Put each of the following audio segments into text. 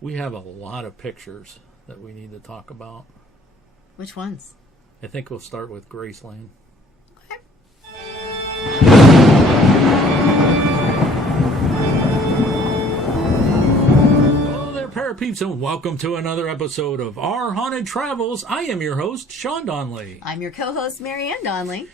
We have a lot of pictures that we need to talk about. Which ones? I think we'll start with Graceland. Okay. Hello there, Parapeeps, and welcome to another episode of Our Haunted Travels. I am your host, Sean Donnelly. I'm your co-host, Marianne Donnelly.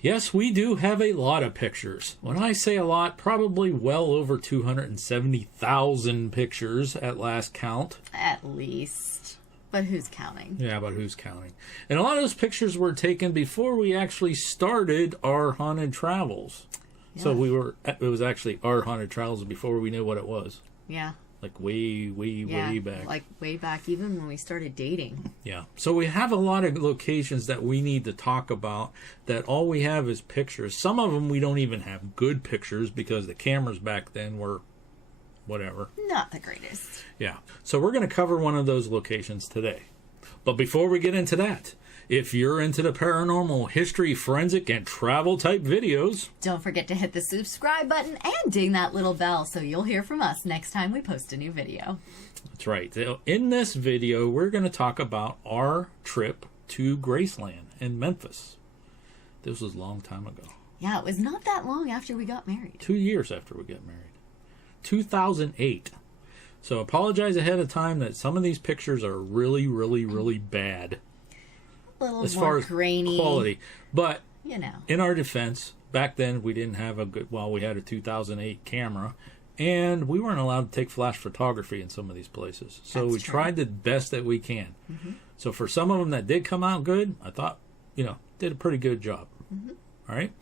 Yes, we do have a lot of pictures. When I say a lot, probably well over 270,000 pictures at last count. At least. But who's counting? Yeah, but who's counting? And a lot of those pictures were taken before we actually started our haunted travels. Yeah. So it was actually our haunted travels before we knew what it was. Yeah. Like way back. Like way back, even when we started dating. Yeah. So we have a lot of locations that we need to talk about that all we have is pictures. Some of them we don't even have good pictures because the cameras back then were whatever. Not the greatest. Yeah. So we're going to cover one of those locations today. But before we get into that, if you're into the paranormal, history, forensic, and travel type videos, don't forget to hit the subscribe button and ding that little bell so you'll hear from us next time we post a new video. That's right. In this video, we're going to talk about our trip to Graceland in Memphis. This was a long time ago. Yeah, it was not that long after we got married. 2 years after we got married. 2008. So apologize ahead of time that some of these pictures are really bad. A little as more far as grainy quality. But you know, in our defense, back then we didn't have we had a 2008 camera, and we weren't allowed to take flash photography in some of these places. So we tried the best that we can. Mm-hmm. So for some of them that did come out good, I thought, did a pretty good job. Mm-hmm. All right.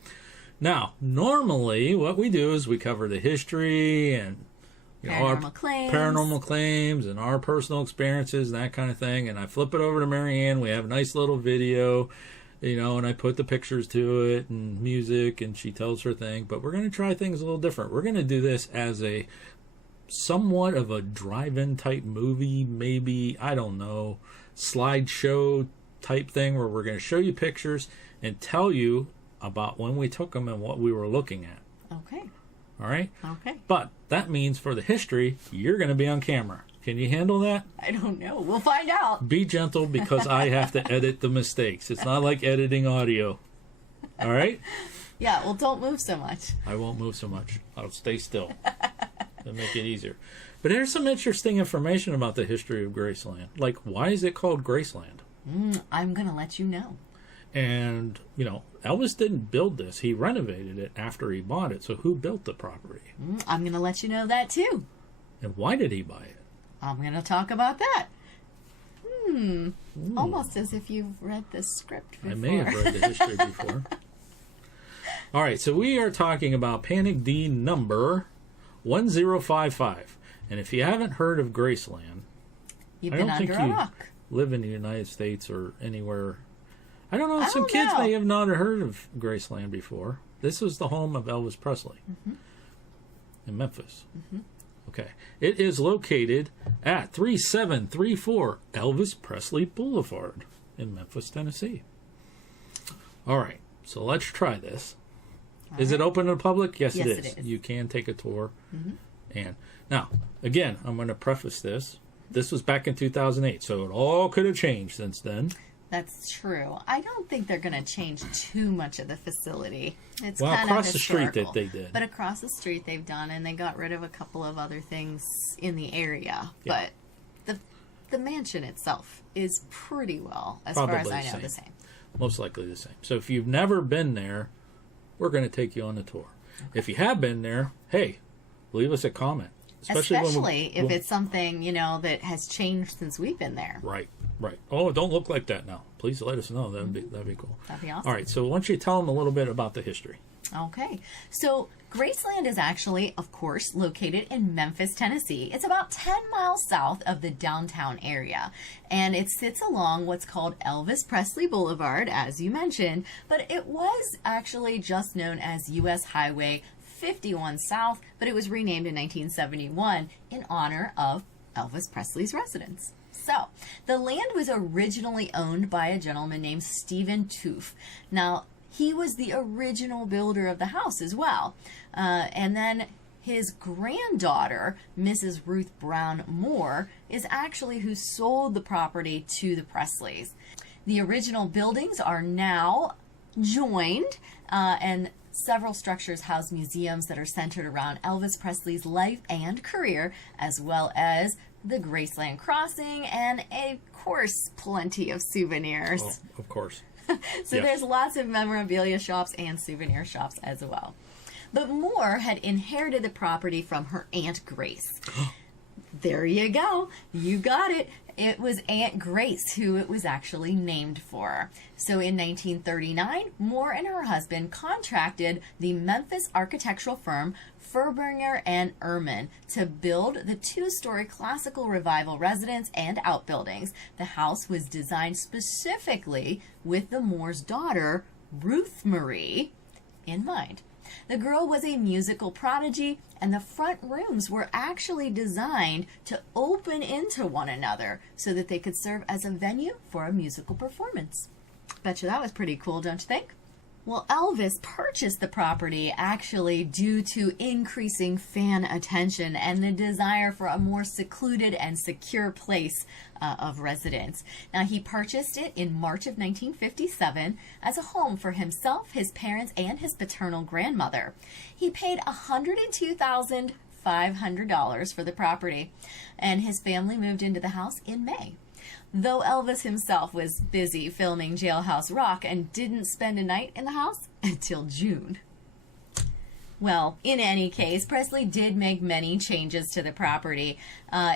Now, normally what we do is we cover the history and paranormal claims and our personal experiences and that kind of thing. And I flip it over to Marianne. We have a nice little video, and I put the pictures to it and music, and she tells her thing. But we're going to try things a little different. We're going to do this as a somewhat of a drive-in type movie, maybe, I don't know, slideshow type thing where we're going to show you pictures and tell you about when we took them and what we were looking at. Okay. All right? Okay. But that means for the history, you're going to be on camera. Can you handle that? I don't know. We'll find out. Be gentle because I have to edit the mistakes. It's not like editing audio. All right? Yeah, well, don't move so much. I won't move so much. I'll stay still. It'll make it easier. But there's some interesting information about the history of Graceland. Like, why is it called Graceland? I'm going to let you know. And, Elvis didn't build this. He renovated it after he bought it. So who built the property? I'm going to let you know that, too. And why did he buy it? I'm going to talk about that. Almost as if you've read the script before. I may have read the history before. All right, so we are talking about Panic D number 1055. And if you haven't heard of Graceland, you've been under a rock. Live in the United States or anywhere. I don't know. Some kids may have not heard of Graceland before. This was the home of Elvis Presley in Memphis. Mm-hmm. Okay. It is located at 3734 Elvis Presley Boulevard in Memphis, Tennessee. All right. So let's try this. Is it open to the public? Yes, it is. You can take a tour. Mm-hmm. And now, again, I'm going to preface this. This was back in 2008, so it all could have changed since then. That's true. I don't think they're going to change too much of the facility. It's well, kind across of the street that they did. But across the street they've done, and they got rid of a couple of other things in the area. Yeah. But the mansion itself is pretty well, as Probably far as I know, the same. Most likely the same. So if you've never been there, we're going to take you on the tour. Okay. If you have been there, hey, leave us a comment. Especially if it's something, that has changed since we've been there. Right. Oh, it don't look like that now. Please let us know. That'd be cool. That'd be awesome. All right, so why don't you tell them a little bit about the history? Okay. So Graceland is actually, of course, located in Memphis, Tennessee. It's about 10 miles south of the downtown area, and it sits along what's called Elvis Presley Boulevard, as you mentioned, but it was actually just known as U.S. Highway 51 South, but it was renamed in 1971 in honor of Elvis Presley's residence. So, the land was originally owned by a gentleman named Stephen Toof. Now, he was the original builder of the house as well. And then His granddaughter, Mrs. Ruth Brown Moore, is actually who sold the property to the Presleys. The original buildings are now joined, and several structures house museums that are centered around Elvis Presley's life and career, as well as the Graceland crossing and, of course, plenty of souvenirs. Oh, of course. So there's lots of memorabilia shops and souvenir shops as well. But Moore had inherited the property from her Aunt Grace. There you go. You got it. It was Aunt Grace who it was actually named for. So in 1939, Moore and her husband contracted the Memphis architectural firm Furbringer and Ehrman to build the two-story classical revival residence and outbuildings. The house was designed specifically with the Moore's daughter, Ruth Marie, in mind. The girl was a musical prodigy, and the front rooms were actually designed to open into one another so that they could serve as a venue for a musical performance. Bet you that was pretty cool, don't you think? Well, Elvis purchased the property actually due to increasing fan attention and the desire for a more secluded and secure place of residence. Now, he purchased it in March of 1957 as a home for himself, his parents, and his paternal grandmother. He paid $102,500 for the property, and his family moved into the house in May. Though Elvis himself was busy filming Jailhouse Rock and didn't spend a night in the house until June. Well, in any case, Presley did make many changes to the property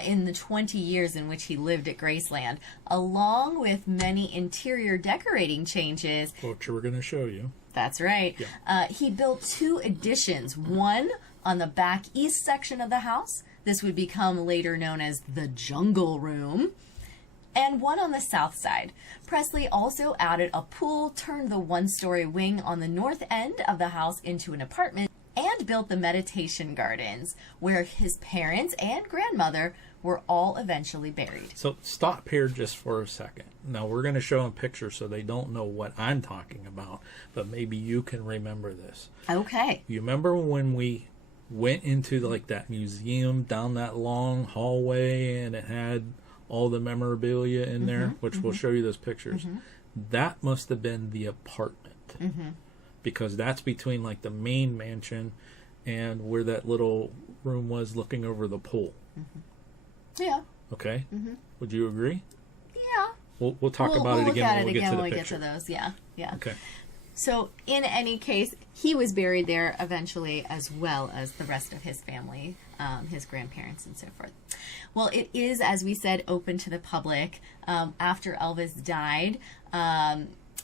in the 20 years in which he lived at Graceland, along with many interior decorating changes. Which we're going to show you. That's right. Yeah. He built two additions, one on the back east section of the house. This would become later known as the Jungle Room. And one on the south side. Presley also added a pool, turned the one-story wing on the north end of the house into an apartment, and built the meditation gardens, where his parents and grandmother were all eventually buried. So stop here just for a second. Now, we're going to show them pictures so they don't know what I'm talking about, but maybe you can remember this. Okay. You remember when we went into like that museum down that long hallway and it had all the memorabilia in there, which we'll show you those pictures. That must have been the apartment, because that's between like the main mansion and where that little room was looking over the pool. Yeah. Okay. Would you agree? Yeah. We'll talk about it again when we get to the picture. Get to those. Yeah. Yeah. Okay. So, in any case, he was buried there eventually, as well as the rest of his family, his grandparents and so forth. Well, it is, as we said, open to the public. After Elvis died,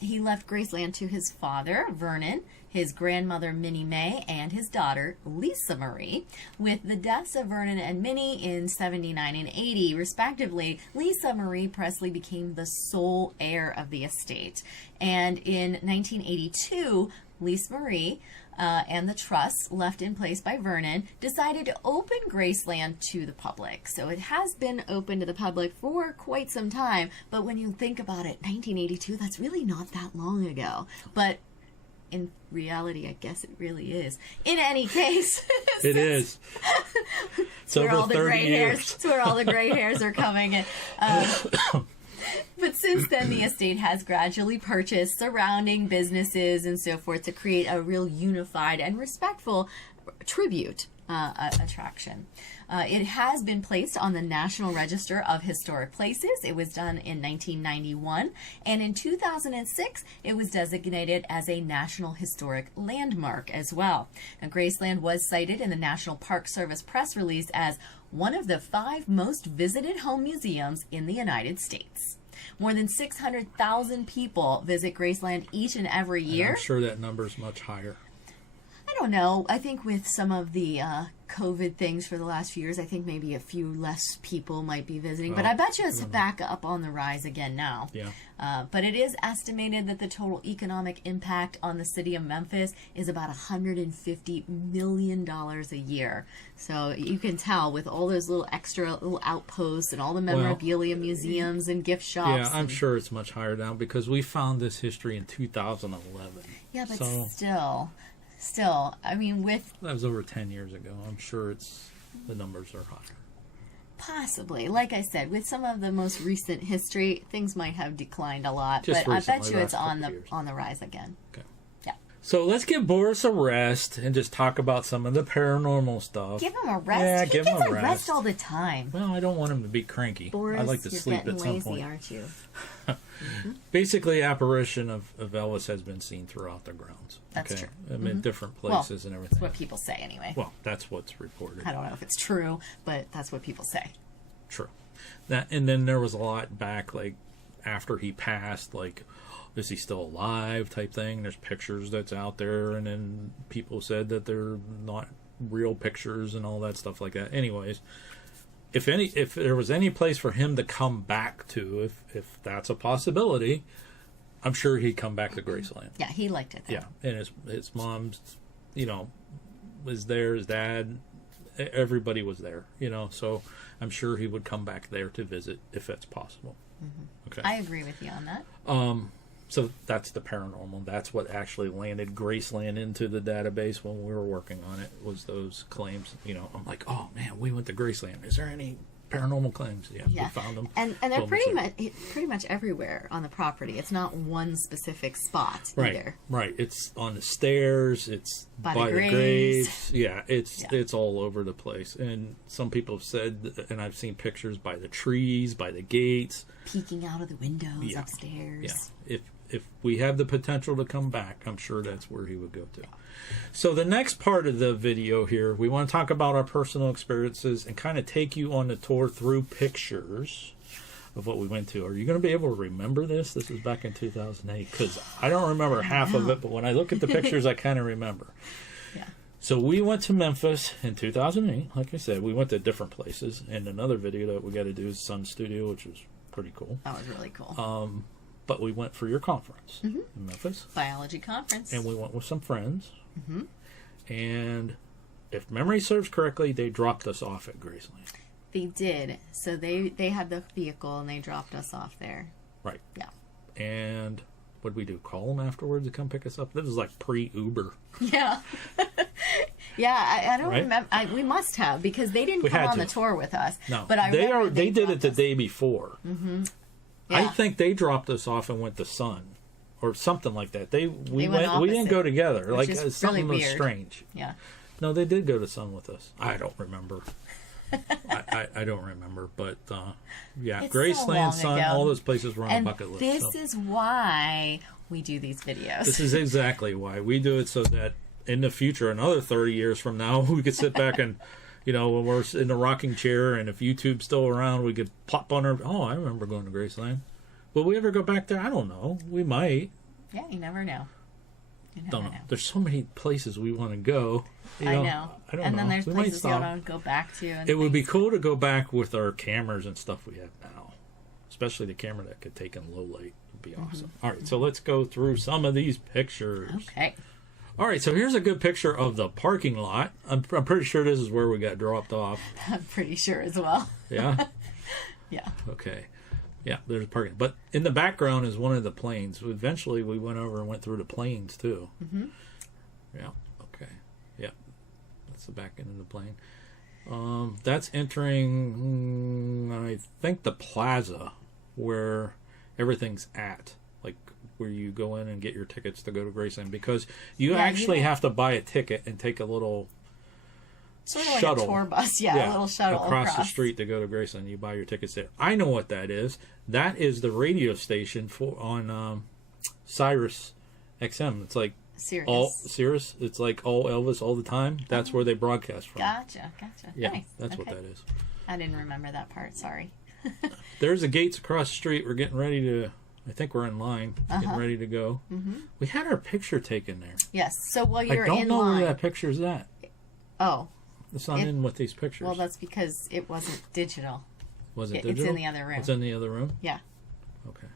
he left Graceland to his father, Vernon, his grandmother, Minnie Mae, and his daughter, Lisa Marie. With the deaths of Vernon and Minnie in 79 and 80, respectively, Lisa Marie Presley became the sole heir of the estate. And in 1982, Lisa Marie and the trust left in place by Vernon decided to open Graceland to the public. So it has been open to the public for quite some time, but when you think about it, 1982, that's really not that long ago. But in reality, I guess it really is. In any case, it is. It's over 30 years. It's where all the gray hairs are coming in. But since then, the estate has gradually purchased surrounding businesses and so forth to create a real unified and respectful tribute attraction. It has been placed on the National Register of Historic Places. It was done in 1991, and in 2006, it was designated as a National Historic Landmark as well. Now, Graceland was cited in the National Park Service press release as one of the 5 most visited home museums in the United States. More than 600,000 people visit Graceland each and every year. And I'm sure that number is much higher. I don't know. I think with some of the COVID things for the last few years, I think maybe a few less people might be visiting. But I bet you it's back up on the rise again now. Yeah. But it is estimated that the total economic impact on the city of Memphis is about $150 million a year. So you can tell with all those little extra little outposts and all the memorabilia museums and gift shops. Yeah, I'm sure it's much higher now because we found this history in 2011. Yeah, but still. still, I mean, with... That was over 10 years ago. I'm sure the numbers are higher. Possibly. Like I said, with some of the most recent history, things might have declined a lot. Just but I recently, bet you it's on years. the rise again. Okay. Yeah. So let's give Boris a rest and just talk about some of the paranormal stuff. Give him a rest. Yeah, He give gets him a a rest rest all the time. Well, I don't want him to be cranky. Boris, I like to you're sleep getting at some lazy, point. aren't you? Basically, apparition of Elvis has been seen throughout the grounds. That's okay? true. I mean, different places and everything. That's what people say anyway. Well, that's what's reported. I don't know if it's true, but that's what people say. True. And then there was a lot back, like, after he passed, like, is he still alive type thing. There's pictures that's out there, and then people said that they're not real pictures and all that stuff like that. Anyways, if there was any place for him to come back to, if that's a possibility, I'm sure he'd come back to Graceland. Yeah, he liked it there. Yeah, and his mom's, was there, his dad, everybody was there, so I'm sure he would come back there to visit if that's possible. Okay. I agree with you on that. So that's the paranormal. That's what actually landed Graceland into the database when we were working on it, was those claims. I'm like, oh man, we went to Graceland. Is there any paranormal claims? Yeah, we found them. And they're pretty much everywhere on the property. It's not one specific spot either. Right. It's on the stairs. It's by the graves. Yeah, it's all over the place. And some people have said, and I've seen pictures by the trees, by the gates, peeking out of the windows upstairs. Yeah. If we have the potential to come back, I'm sure that's where he would go to. So the next part of the video here, we want to talk about our personal experiences and kind of take you on the tour through pictures of what we went to. Are you going to be able to remember this? This is back in 2008, because I don't remember half of it, but when I look at the pictures, I kind of remember. Yeah. So we went to Memphis in 2008. Like I said, we went to different places. And another video that we got to do is Sun Studio, which was pretty cool. That was really cool. But we went for your conference in Memphis. Biology conference. And we went with some friends. And if memory serves correctly, they dropped us off at Graceland. They did. So they had the vehicle and they dropped us off there. Right. Yeah. And what did we do? Call them afterwards to come pick us up? This was like pre-Uber. Yeah. Yeah, I don't remember. We must have, because they didn't come on the tour with us. No. But they did it the day before. Yeah. I think they dropped us off and went to Sun, or something like that. We didn't go together. Which like is something really was weird. Strange. Yeah. No, they did go to Sun with us. I don't remember. I don't remember, but yeah, It's Graceland, so Sun, long ago. all those places were on And a bucket list. this is why we do these videos. This is exactly why we do it, so that in the future, another 30 years from now, we could sit back and, when we're in the rocking chair, and if YouTube's still around, we could plop on our, I remember going to Graceland. Will we ever go back there? I don't know. We might. Yeah, you never know. Don't know. There's so many places we want to go. I know. I don't know. And then there's we places you want to go back to. And it would be cool to go back with our cameras and stuff we have now. Especially the camera that could take in low light. Would be awesome. All right, so let's go through some of these pictures. Okay. All right, so here's a good picture of the parking lot. I'm pretty sure this is where we got dropped off. I'm pretty sure as well. Yeah? Yeah. Okay. Yeah, there's parking. But in the background is one of the planes. Eventually, we went over and went through the planes, too. Yeah, okay. Yeah, that's the back end of the plane. That's entering, I think, the plaza where everything's at. Like, where you go in and get your tickets to go to Graceland. Because you actually have to buy a ticket and take a little sort of shuttle. Like a tour bus, a little shuttle across the street to go to Graceland. You buy your tickets there. I know what that is. That is the radio station on Sirius XM. It's like Sirius. It's like all Elvis all the time. That's where they broadcast from. Gotcha. Yeah, nice. that's what that is. I didn't remember that part. Sorry. There's the gates across the street. We're getting ready to. I think we're in line, getting ready to go. We had our picture taken there. Yes. So while you're in line, I don't know where that picture's at. Oh. It's not in with these pictures. Well, that's because it wasn't digital. Was it digital? It's in the other room. It's in the other room? Yeah. Okay.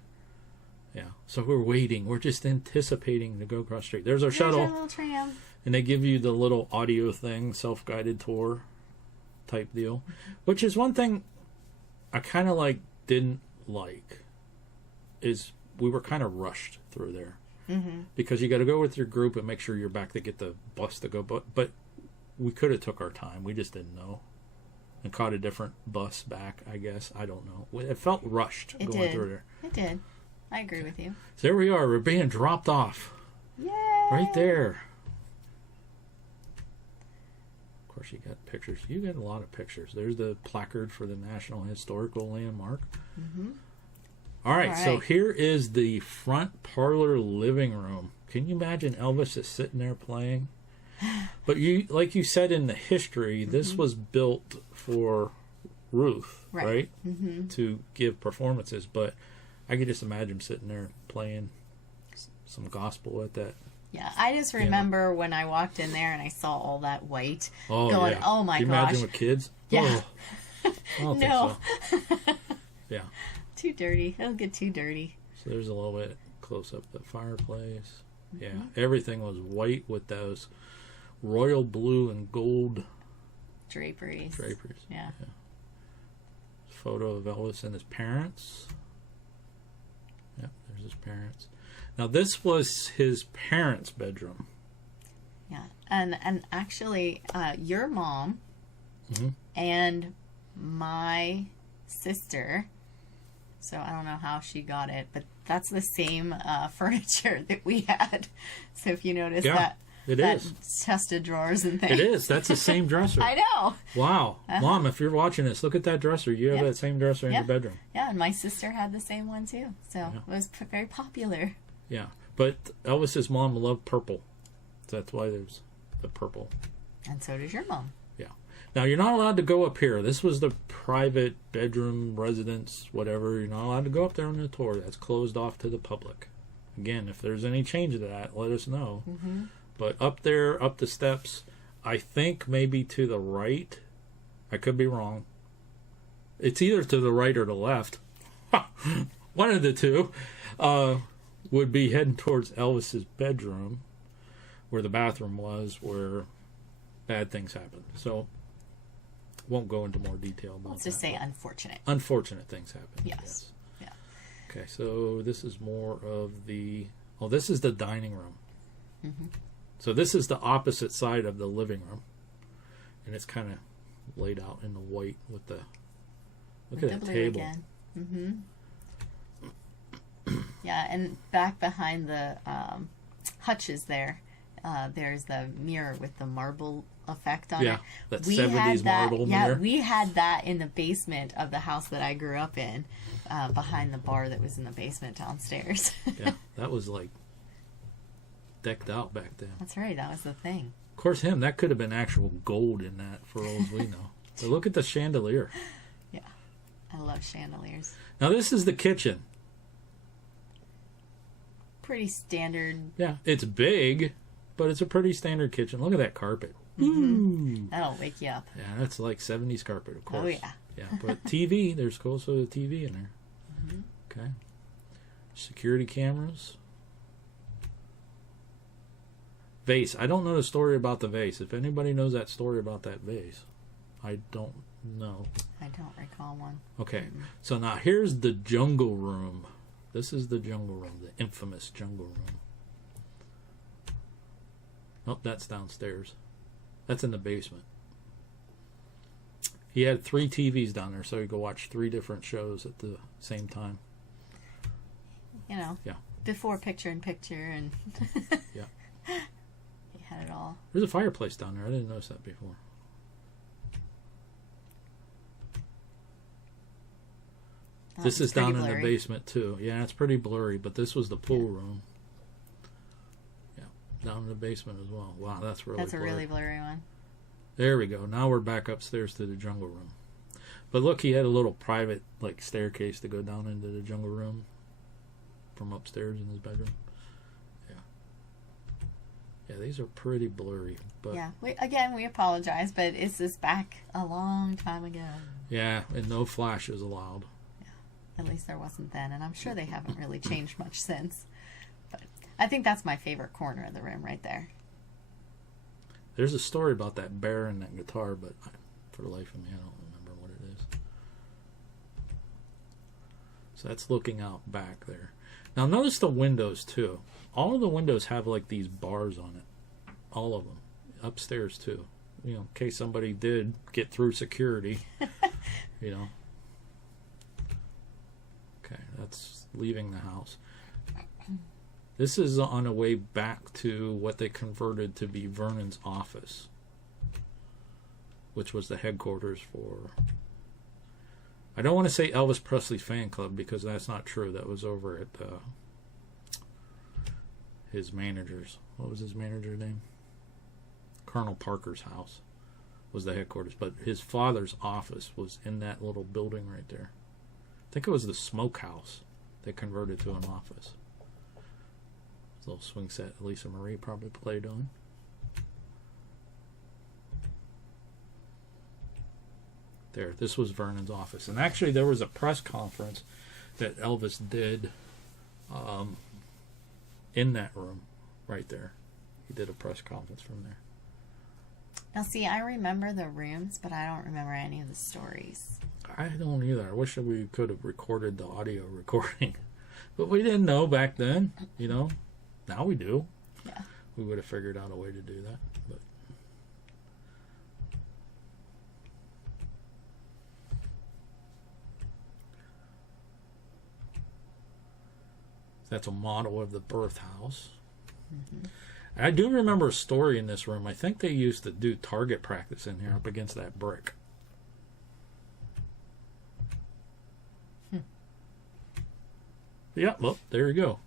Yeah. So we're waiting. We're just anticipating to go across the street. There's our shuttle. Our little tram. And they give you the little audio thing, self-guided tour type deal. Which is one thing I kind of didn't like, is we were kind of rushed through there. because you got to go with your group and make sure you're back to get the bus to go. But we could have took our time. We just didn't know. And caught a different bus back, I guess. I don't know. It felt rushed going through there. It did. I agree with you. So there we are. We're being dropped off. Yay! Right there. Of course, you got pictures. You got a lot of pictures. There's the placard for the National Historical Landmark. All right, so here is the front parlor living room. Can you imagine Elvis is sitting there playing? But you, like you said in the history, this was built for Ruth, right? To give performances. But I could just imagine him sitting there playing some gospel at that. Yeah, I just remember when I walked in there and I saw all that white going, yeah. oh my Can you gosh. imagine with kids? Yeah. Oh, I don't think so. Yeah. Too dirty. It'll get too dirty. So there's a little bit close up the fireplace. Yeah, everything was white with those royal blue and gold draperies. Yeah. Photo of Elvis and his parents. Yep, there's his parents. Now this was his parents' bedroom. Yeah, and actually, your mom and my sister. So I don't know how she got it, but that's the same furniture that we had. So if you notice that chest of drawers and things. It is. That's the same dresser. I know. Wow. Mom, if you're watching this, look at that dresser. You have that same dresser in your bedroom. Yeah, and my sister had the same one too. So it was very popular. Yeah. But Elvis's mom loved purple. So that's why there's the purple. And so does your mom. Yeah. Now, you're not allowed to go up here. This was the private bedroom, residence, whatever. You're not allowed to go up there on the tour. That's closed off to the public. Again, if there's any change to that, let us know. But up there, up the steps, I think maybe to the right. I could be wrong. It's either to the right or the left. One of the two would be heading towards Elvis's bedroom, where the bathroom was, where bad things happened. So, won't go into more detail about that. Let's just say unfortunate. Unfortunate things happened. Yes. Yeah. Okay, so this is more of the... Oh, this is the dining room. So this is the opposite side of the living room. And it's kind of laid out in the white with the... Look at that table. Again. Yeah, and back behind the hutches there's the mirror with the marble effect on it. Yeah, that 70s marble mirror. Yeah, we had that in the basement of the house that I grew up in, behind the bar that was in the basement downstairs. Yeah, that was like decked out back then. That's right, that was the thing. Of course, that could have been actual gold in that for all as we know. But look at the chandelier. Yeah, I love chandeliers. Now this is the kitchen. Pretty standard. Yeah, it's big, but it's a pretty standard kitchen. Look at that carpet. That'll wake you up. Yeah, that's like 70s carpet, of course. Oh, yeah. Yeah, but TV, there's also a TV in there. Okay. Security cameras. Vase. I don't know the story about the vase. If anybody knows that story about that vase, I don't know. I don't recall one. Okay, so now here's the jungle room. This is the jungle room, the infamous jungle room. Nope, that's downstairs. That's in the basement. He had 3 TVs down there, so you could watch 3 different shows at the same time. You know, before picture-in-picture, and yeah, he had it all. There's a fireplace down there. I didn't notice that before. This is down in the basement too. Yeah, it's pretty blurry, but this was the pool room. Yeah, down in the basement as well. Wow, that's really blurry. Really blurry one. There we go. Now we're back upstairs to the jungle room. But look, he had a little private like staircase to go down into the jungle room from upstairs in his bedroom. Yeah. Yeah, these are pretty blurry. But yeah, we apologize, but it's just back a long time ago. Yeah, and no flashes allowed. At least there wasn't then, and I'm sure they haven't really changed much since. But I think that's my favorite corner of the room right there. There's a story about that bear and that guitar, but for the life of me, I don't remember what it is. So that's looking out back there. Now notice the windows too. All of the windows have like these bars on it. All of them. Upstairs too. You know, in case somebody did get through security. You know. Okay, that's leaving the house. This is on a way back to what they converted to be Vernon's office, which was the headquarters for... I don't want to say Elvis Presley Fan Club because that's not true. That was over at his manager's. What was his manager's name? Colonel Parker's house was the headquarters. But his father's office was in that little building right there. I think it was the smokehouse they converted to an office. This little swing set Lisa Marie probably played on. There, this was Vernon's office. And actually there was a press conference that Elvis did in that room right there. He did a press conference from there. Now see, I remember the rooms, but I don't remember any of the stories. I don't either. I wish that we could have recorded the audio recording. But we didn't know back then, you know. Now we do. Yeah. We would have figured out a way to do that. But that's a model of the birth house. Mm-hmm. I do remember a story in this room. I think they used to do target practice in here up against that brick. Yeah, well, there you go.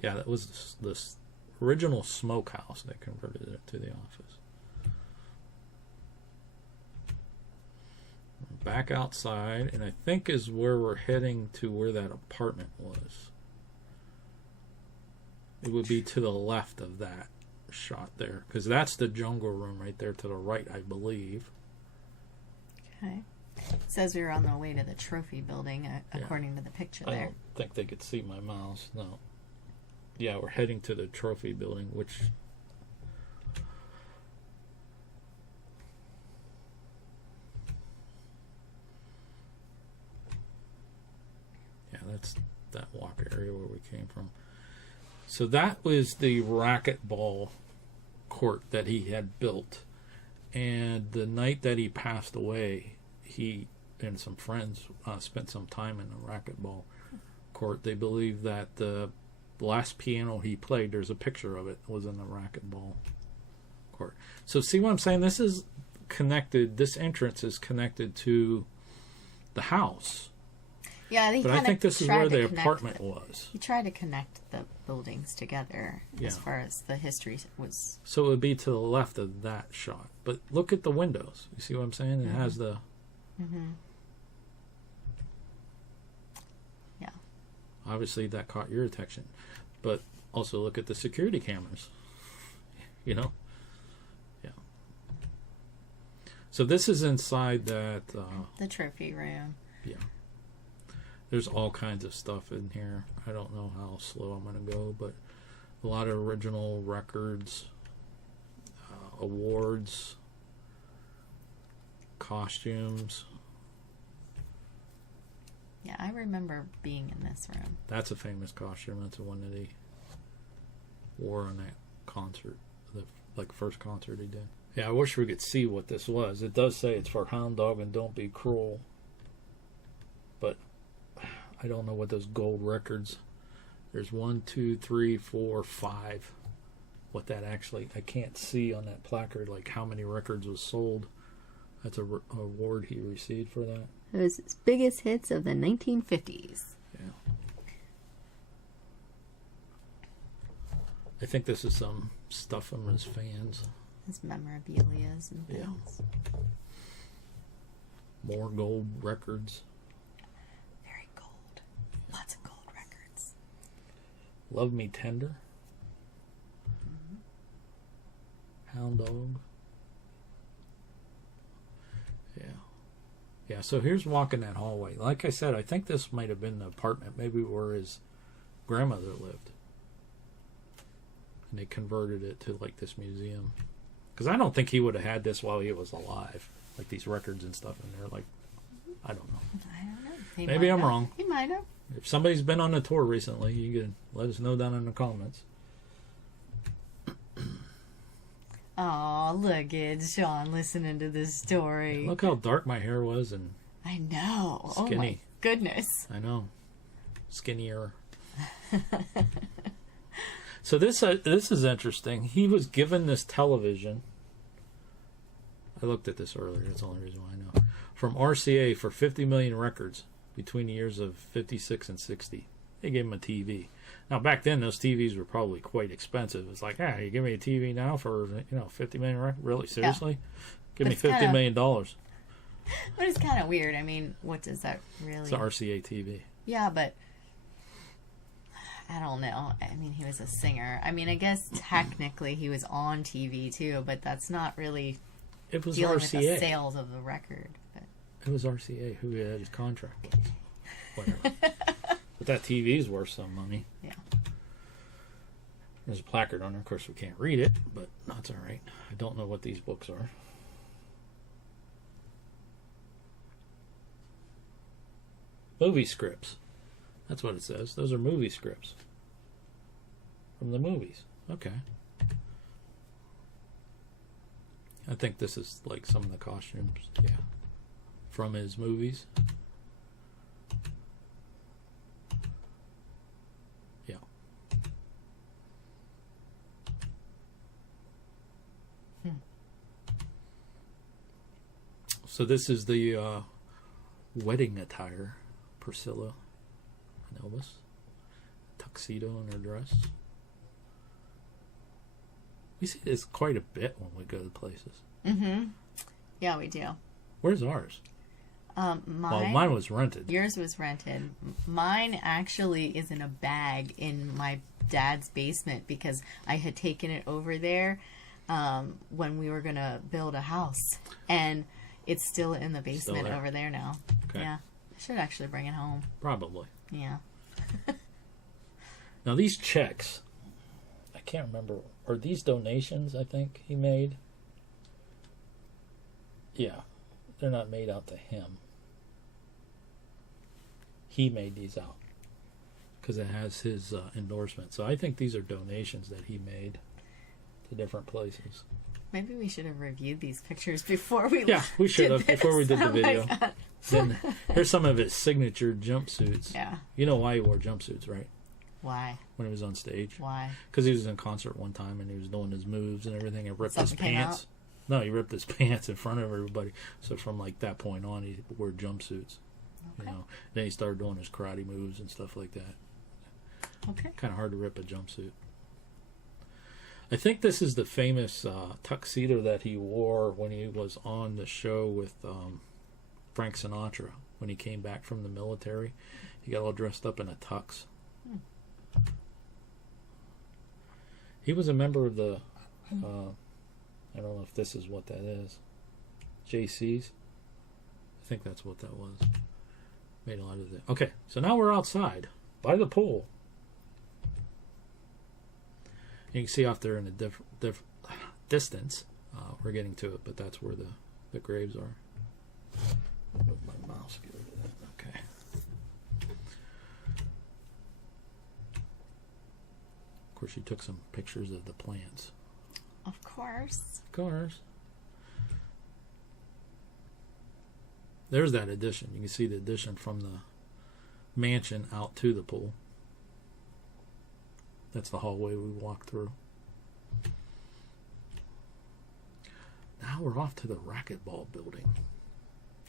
Yeah, that was this original smokehouse. They converted it to the office. Back outside, and I think is where we're heading to where that apartment was. It would be to the left of that shot there, because that's the jungle room right there to the right, I believe. Okay. It says we were on the way to the trophy building, according to the picture there. I don't think they could see my mouse, no. Yeah, we're heading to the trophy building, which... Yeah, that's that walk area where we came from. So that was the racquetball court that he had built. And the night that he passed away, he and some friends spent some time in the racquetball court. They believe that the last piano he played, there's a picture of it, was in the racquetball court. So see what I'm saying? This is connected, this entrance is connected to the house. Yeah, but I think this is where the apartment was. He tried to connect the buildings together as far as the history was. So it would be to the left of that shot. But look at the windows. You see what I'm saying? It has the... Mm-hmm. Yeah. Obviously, that caught your attention. But also look at the security cameras. You know? Yeah. So this is inside that... the trophy room. Yeah. There's all kinds of stuff in here. I don't know how slow I'm going to go, but a lot of original records, awards, costumes. Yeah, I remember being in this room. That's a famous costume. That's the one that he wore on that concert, the first concert he did. Yeah, I wish we could see what this was. It does say it's for Hound Dog and Don't Be Cruel, but I don't know what those gold records. There's 1, 2, 3, 4, 5. What that actually, I can't see on that placard, like how many records was sold. That's a award he received for that. It was his biggest hits of the 1950s. Yeah. I think this is some stuff from his fans. His memorabilias and things. Yeah. More gold records. Very gold. Lots of gold records. Love Me Tender. Hound Dog. Yeah. Yeah, so here's walking that hallway. Like I said, I think this might have been the apartment, maybe where his grandmother lived. And they converted it to like this museum. Because I don't think he would have had this while he was alive. Like these records and stuff in there. Like, I don't know. I don't know. He Maybe might I'm have. wrong. He might have. If somebody's been on the tour recently, you can let us know down in the comments. Oh, look at Sean listening to this story. Look how dark my hair was and I know. skinny. Oh my goodness. I know. Skinnier. So this is interesting. He was given this television. I looked at this earlier. That's the only reason why I know. From RCA for 50 million records between the years of 56 and 60. They gave him a TV. Now back then, those TVs were probably quite expensive. It's like, you give me a TV now for 50 million records? Really? Seriously? Yeah. Give me $50 million. But it's kind of weird. I mean, what does that really? It's an RCA TV. Yeah, but I don't know. I mean, he was a singer. I mean, I guess technically he was on TV too, but that's not really. It was dealing RCA. With the sales of the record. But. It was RCA who had his contract with. Whatever. But that TV's worth some money. Yeah. There's a placard on there. Of course, we can't read it, but that's all right. I don't know what these books are. Movie scripts. That's what it says. Those are movie scripts. From the movies. Okay. I think this is like some of the costumes. Yeah. From his movies. Yeah. So this is the wedding attire. Priscilla and Elvis. Tuxedo in her dress. We see this quite a bit when we go to places. Mm-hmm. Yeah, we do. Where's ours? Mine was rented. Yours was rented. Mine actually is in a bag in my dad's basement because I had taken it over there when we were going to build a house. And it's still in the basement over there now. Okay. Yeah. I should actually bring it home. Probably. Yeah. Now these checks, I can't remember. Are these donations, I think, he made? Yeah. They're not made out to him. He made these out. Because it has his endorsement. So I think these are donations that he made to different places. Maybe we should have reviewed these pictures before we Yeah, we should have, before we did the video. God. Then here's some of his signature jumpsuits. Yeah. You know why he wore jumpsuits, right? Why? When he was on stage. Why? Because he was in concert one time and he was doing his moves and everything and ripped his Something came pants. No, he ripped his pants in front of everybody. So from like that point on, he wore jumpsuits. Okay. You know. Then he started doing his karate moves and stuff like that. Okay. Kind of hard to rip a jumpsuit. I think this is the famous tuxedo that he wore when he was on the show with Frank Sinatra when he came back from the military. He got all dressed up in a tux. He was a member of the I don't know if this is what that is. JC's. I think that's what that was. Made a lot of it. Okay, so now we're outside by the pool. You can see off there in the distance. We're getting to it, but that's where the graves are. Move my mouse. Get rid of that. Okay. Of course, you took some pictures of the plants. Of course. Of course. There's that addition. You can see the addition from the mansion out to the pool. That's the hallway we walked through. Now we're off to the racquetball building.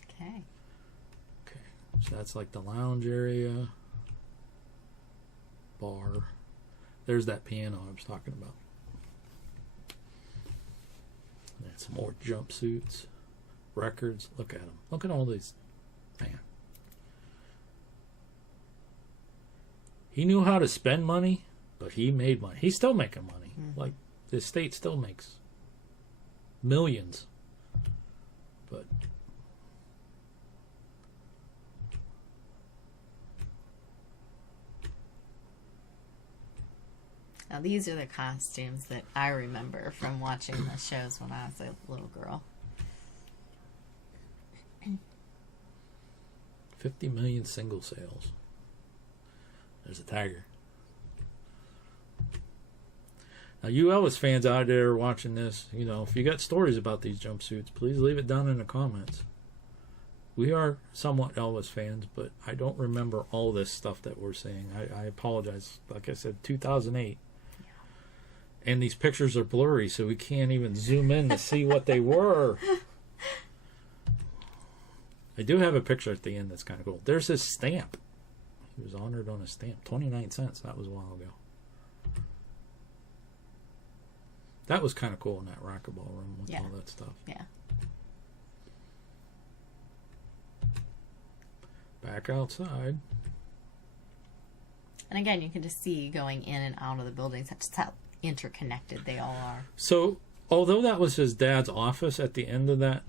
Okay. Okay. So that's like the lounge area. Bar. There's that piano I was talking about. And some more jumpsuits. Records. Look at them. Look at all these. Man. He knew how to spend money, but he made money. He's still making money. Mm-hmm. Like, the estate still makes millions. But now these are the costumes that I remember from watching the shows when I was a little girl. 50 million single sales. There's a tiger. Now, you Elvis fans out there watching this, you know, if you got stories about these jumpsuits, please leave it down in the comments. We are somewhat Elvis fans, but I don't remember all this stuff that we're saying. I apologize. Like I said, 2008. Yeah. And these pictures are blurry, so we can't even zoom in to see what they were. I do have a picture at the end that's kind of cool. There's his stamp. He was honored on a stamp. 29 cents. That was a while ago. That was kind of cool in that racquetball room with all that stuff. Yeah. Back outside. And again, you can just see going in and out of the buildings. That's just how interconnected they all are. So, although that was his dad's office at the end of that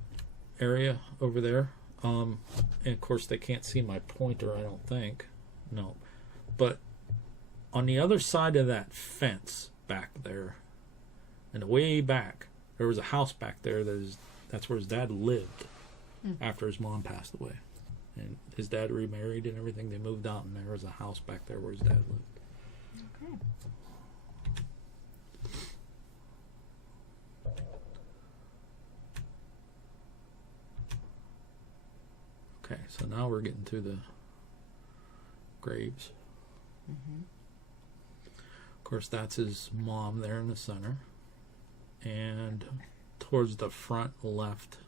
area over there, and of course they can't see my pointer, I don't think. No. But on the other side of that fence back there, and way back, there was a house back there that's where his dad lived after his mom passed away. And his dad remarried and everything. They moved out, and there was a house back there where his dad lived. Okay, so now we're getting to the graves. Of course, that's his mom there in the center. And towards the front left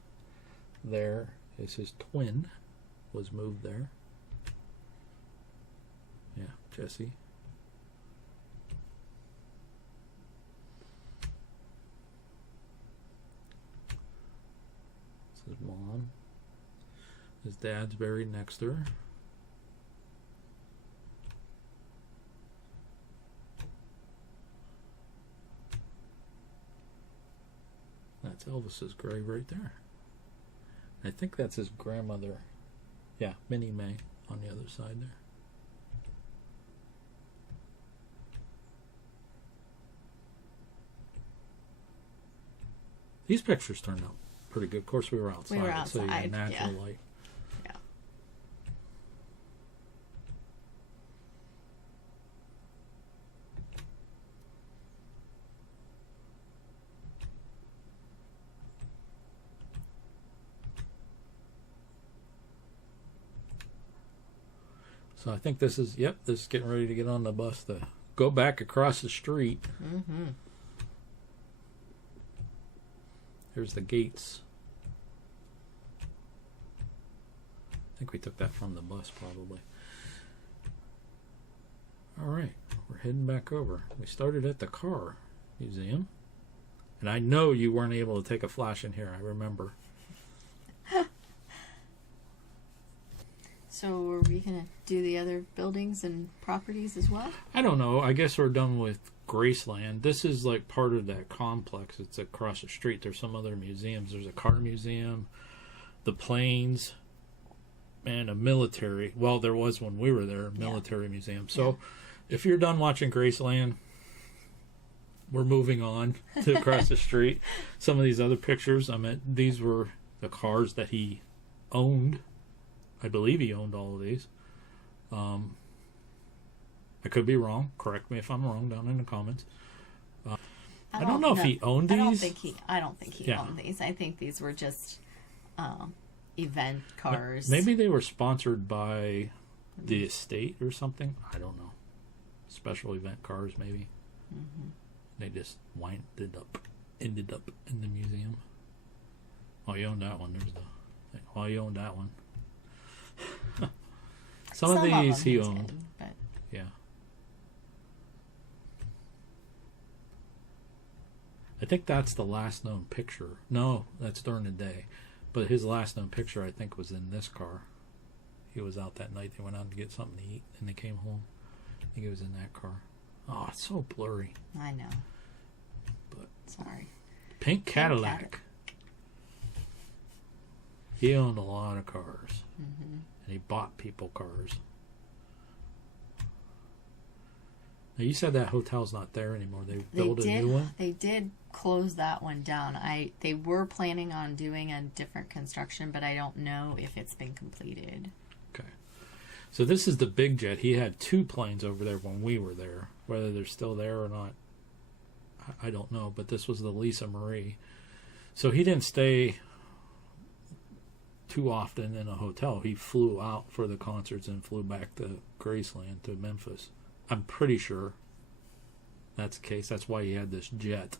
there is his twin. Was moved there. Yeah, Jesse. This is mom. His dad's buried next to her. That's Elvis's grave right there. I think that's his grandmother. Yeah, Minnie Mae on the other side there. These pictures turned out pretty good. Of course, we were outside. So you had natural light. Yeah. So I think this is getting ready to get on the bus to go back across the street. Here's the gates. I think we took that from the bus probably. All right, we're heading back over. We started at the car museum. And I know you weren't able to take a flash in here, I remember. So are we going to do the other buildings and properties as well? I don't know. I guess we're done with Graceland. This is like part of that complex. It's across the street. There's some other museums. There's a car museum, the planes, and a military. Well, there was when we were there, a military museum. So if you're done watching Graceland, we're moving on to across the street. Some of these other pictures, these were the cars that he owned. I believe he owned all of these. I could be wrong. Correct me if I'm wrong down in the comments. I don't know if he owned these. I don't think he owned these. I think these were just event cars. Maybe they were sponsored by the estate or something. I don't know. Special event cars, maybe. They just ended up in the museum. Oh, you owned that one. There's the thing. Oh, you owned that one. Some of these he owned. Yeah. I think that's the last known picture. No, that's during the day. But his last known picture, I think, was in this car. He was out that night. They went out to get something to eat, and they came home. I think it was in that car. Oh, it's so blurry. I know. But sorry. Pink Cadillac. He owned a lot of cars. And he bought people cars. Now, you said that hotel's not there anymore. They built a new one? They did close that one down. They were planning on doing a different construction, but I don't know if it's been completed. Okay. So this is the big jet. He had 2 planes over there when we were there. Whether they're still there or not, I don't know. But this was the Lisa Marie. So he didn't stay too often in a hotel. He flew out for the concerts and flew back to Graceland, to Memphis. I'm pretty sure that's the case. That's why he had this jet.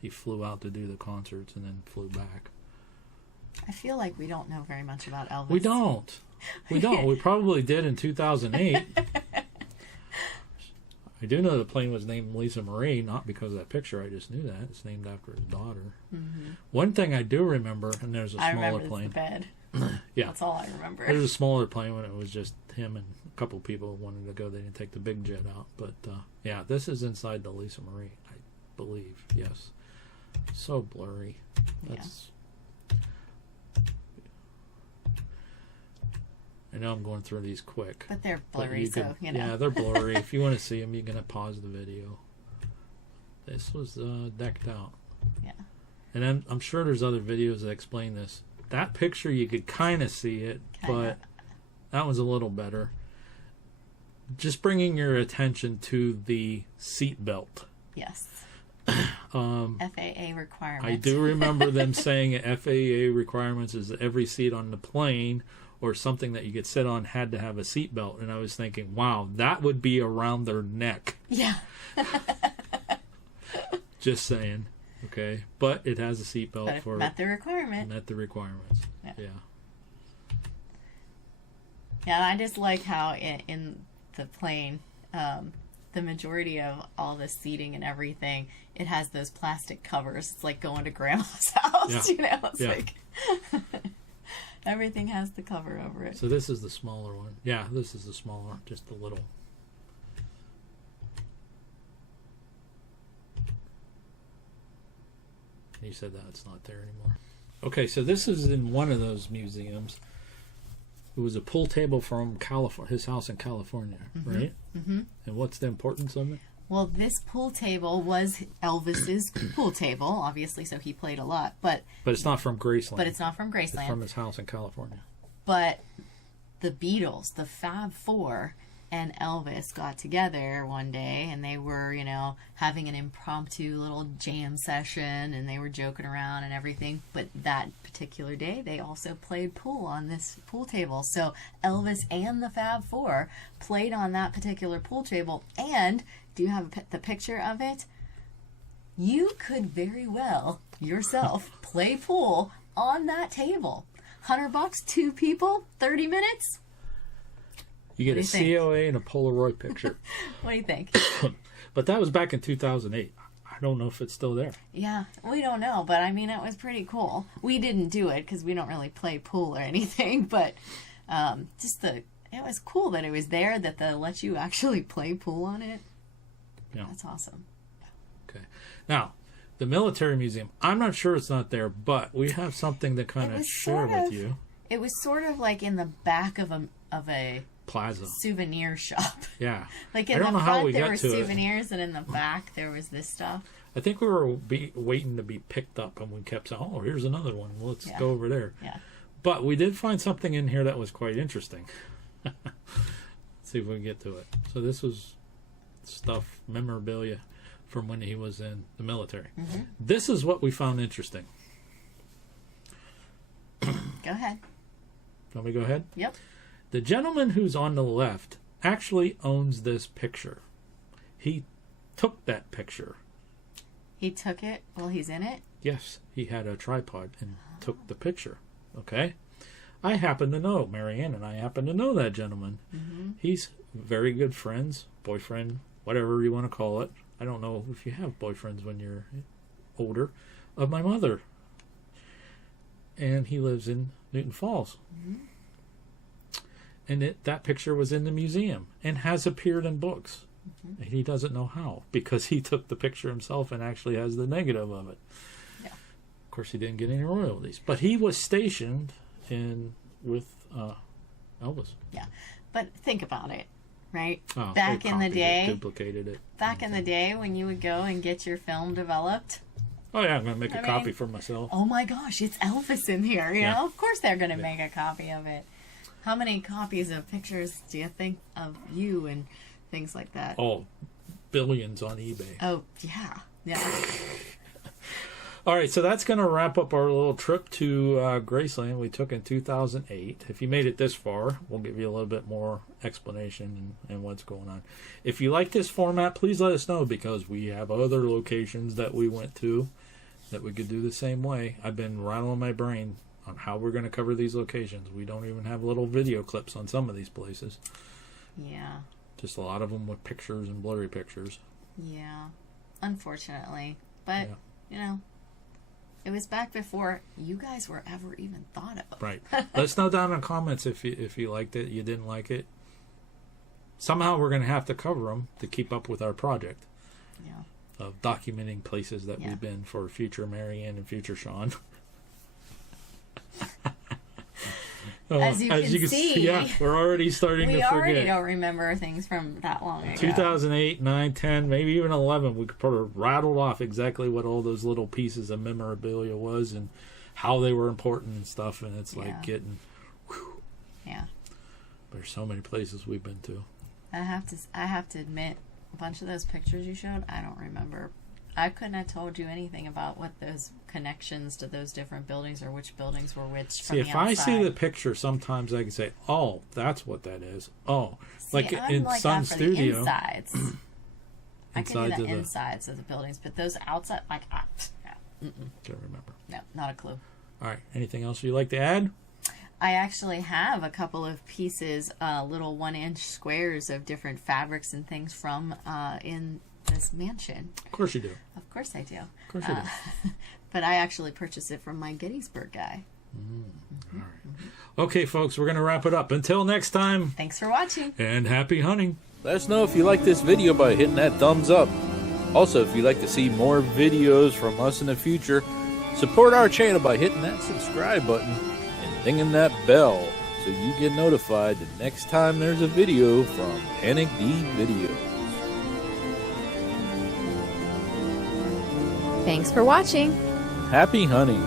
He flew out to do the concerts and then flew back. I feel like we don't know very much about Elvis. We don't. We probably did in 2008. I do know the plane was named Lisa Marie, not because of that picture. I just knew that. It's named after his daughter. Mm-hmm. One thing I do remember, and there's a smaller plane. The bed. Yeah. That's all I remember. There's a smaller plane when it was just him and a couple people wanted to go. They didn't take the big jet out. But, yeah, this is inside the Lisa Marie, I believe. Yes. So blurry. That's... I know I'm going through these quick. But they're blurry, so, you know. Yeah, they're blurry. If you want to see them, you're going to pause the video. This was decked out. Yeah. And I'm sure there's other videos that explain this. That picture, you could kind of see it, but that was a little better. Just bringing your attention to the seat belt. Yes. FAA requirements. I do remember them saying FAA requirements is that every seat on the plane or something that you could sit on had to have a seat belt. And I was thinking, wow, that would be around their neck. Yeah. Just saying. Okay. But it has a seat belt for it. Met the requirement. Met the requirements. Yeah. Yeah, I just like how in the plane, the majority of all the seating and everything, it has those plastic covers. It's like going to grandma's house, you know? It's like... Everything has the cover over it. So this is the smaller one. Yeah, this is the smaller, just a little. You said that it's not there anymore. Okay, so this is in one of those museums. It was a pool table from California, his house in California, right? Mm-hmm. And what's the importance of it? Well, this pool table was Elvis's pool table, obviously, so he played a lot. But it's not from Graceland. But it's not from Graceland. It's from his house in California. But the Beatles, the Fab Four, and Elvis got together one day, and they were, you know, having an impromptu little jam session, and they were joking around and everything. But that particular day, they also played pool on this pool table. So Elvis and the Fab Four played on that particular pool table, and... Do you have the picture of it? You could very well yourself play pool on that table. $100, 2 people, 30 minutes. You get a COA and a Polaroid picture. What do you think? But that was back in 2008. I don't know if it's still there. Yeah, we don't know, but I mean, it was pretty cool. We didn't do it because we don't really play pool or anything, but it was cool that it was there, that they let you actually play pool on it. Yeah. That's awesome. Okay. Now, the military museum, I'm not sure it's not there, but we have something to kind of share with you. It was sort of like in the back of a plaza souvenir shop. Yeah. Like in the front there were souvenirs, and in the back there was this stuff. I think we were waiting to be picked up, and we kept saying, oh, here's another one. Let's go over there. Yeah. But we did find something in here that was quite interesting. Let's see if we can get to it. So this was stuff, memorabilia from when he was in the military. Mm-hmm. This is what we found interesting. Go ahead. Want me to go ahead? Yep. The gentleman who's on the left actually owns this picture. He took that picture. He took it while he's in it? Yes. He had a tripod and took the picture. Okay? I happen to know, Marianne and I happen to know that gentleman. Mm-hmm. He's very good friends, boyfriend, whatever you want to call it. I don't know if you have boyfriends when you're older, of my mother. And he lives in Newton Falls. Mm-hmm. And that picture was in the museum and has appeared in books. Mm-hmm. And he doesn't know how, because he took the picture himself and actually has the negative of it. Yeah. Of course, he didn't get any royalties. But he was stationed with Elvis. Yeah. But think about it. Right? Oh, back in the day, duplicated it. Back in the day when you would go and get your film developed. Oh yeah, I'm gonna make a copy for myself. Oh my gosh, it's Elvis in here. You know, of course they're gonna make a copy of it. How many copies of pictures do you think of you and things like that? Oh, billions on eBay. Oh, yeah. Yeah. All right, so that's going to wrap up our little trip to Graceland we took in 2008. If you made it this far, we'll give you a little bit more explanation and what's going on. If you like this format, please let us know, because we have other locations that we went to that we could do the same way. I've been rattling my brain on how we're going to cover these locations. We don't even have little video clips on some of these places. Yeah. Just a lot of them with pictures and blurry pictures. Yeah. Unfortunately. But, you know, it was back before you guys were ever even thought of. Right. Let us know down in the comments if you liked it, you didn't like it. Somehow we're going to have to cover them to keep up with our project. Yeah. Of documenting places that we've been for future Marianne and future Sean. As you can see, yeah, we're already starting to forget. We already don't remember things from that long ago. 2008, 9, 10, maybe even 11, we could probably rattle off exactly what all those little pieces of memorabilia was and how they were important and stuff, and it's like getting... Whew. Yeah. There's so many places we've been to. I have to admit, a bunch of those pictures you showed, I don't remember. I couldn't have told you anything about what those connections to those different buildings or which buildings were which. See, if I see the picture, sometimes I can say, "Oh, that's what that is." Oh, see, like I'm in like Sun Studio. The insides. I can do the insides of the buildings, but those outside, like, can't remember. No, not a clue. All right. Anything else you'd like to add? I actually have a couple of pieces, little 1-inch squares of different fabrics and things from in this mansion. Of course you do. Of course I do. Of course you do. But I actually purchased it from my Gettysburg guy. All right. Okay, folks, we're going to wrap it up. Until next time. Thanks for watching. And happy hunting. Let us know if you like this video by hitting that thumbs up. Also, if you'd like to see more videos from us in the future, support our channel by hitting that subscribe button and dinging that bell so you get notified the next time there's a video from Panic D Videos. Thanks for watching. Happy hunting.